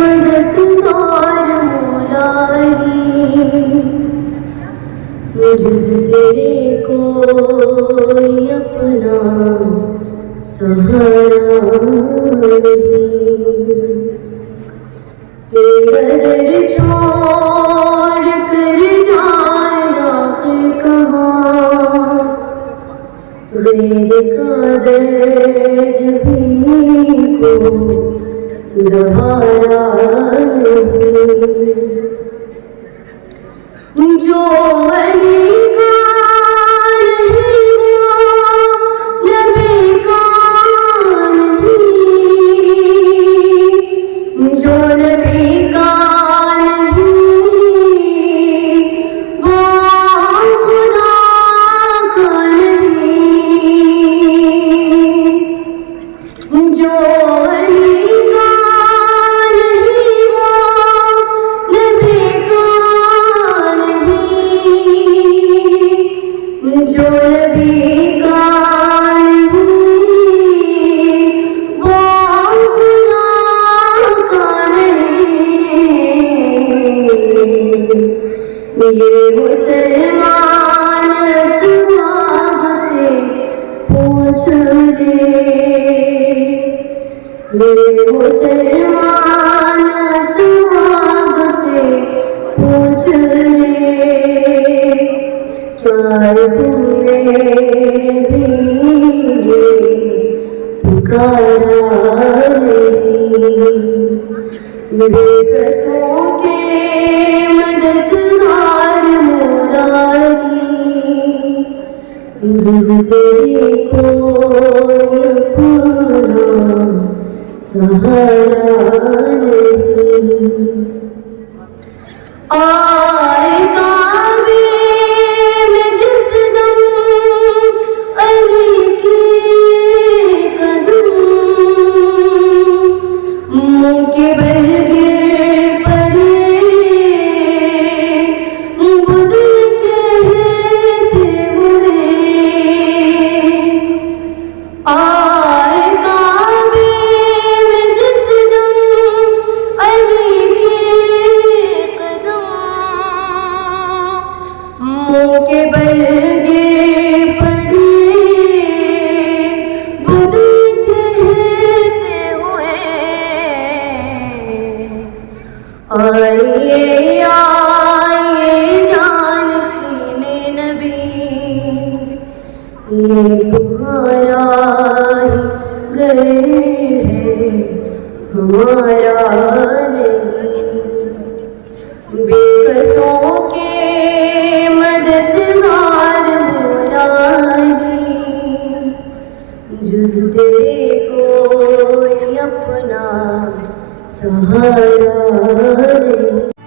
مددگار مولا جز تیرے کوئی اپنا سہارا نہیں، تیرا در چھوڑ کر جائے آخر کہاں، غیر کا درد بھی کو گوارا نہیں، جو ولی کا نہیں وہ نبی کا نہیں، جو نبی کا نہیں وہ خدا کا نہیں، جو جو نبی کا نہیں وہ خدا کا نہیں، یہ مسلمان اسباب سے پوچھ لے، یہ مسلمان اسباب سے پوچھ لے، کیا تمہیں بھی پکارا نہیں، بے قصوں کے مددگار مولا جز تیرے کوئی اپنا سہارا نہیں، آئے کعبے میں جس دم علی کے قدم، منہ کے بل گر پڑے بدھ کہتے ہوئے، آئے کعبے میں جس دم علی کے قدم، منہ کے بل گر پڑے بدھ کہتے ہوئے، آئیے آئیے جانشین نبی، یہ تمہارا ہی گھر ہے ہمارا نہیں، بے قصوں کے مددگار مولا جز تیرے کوئی اپنا سہارا نہیں۔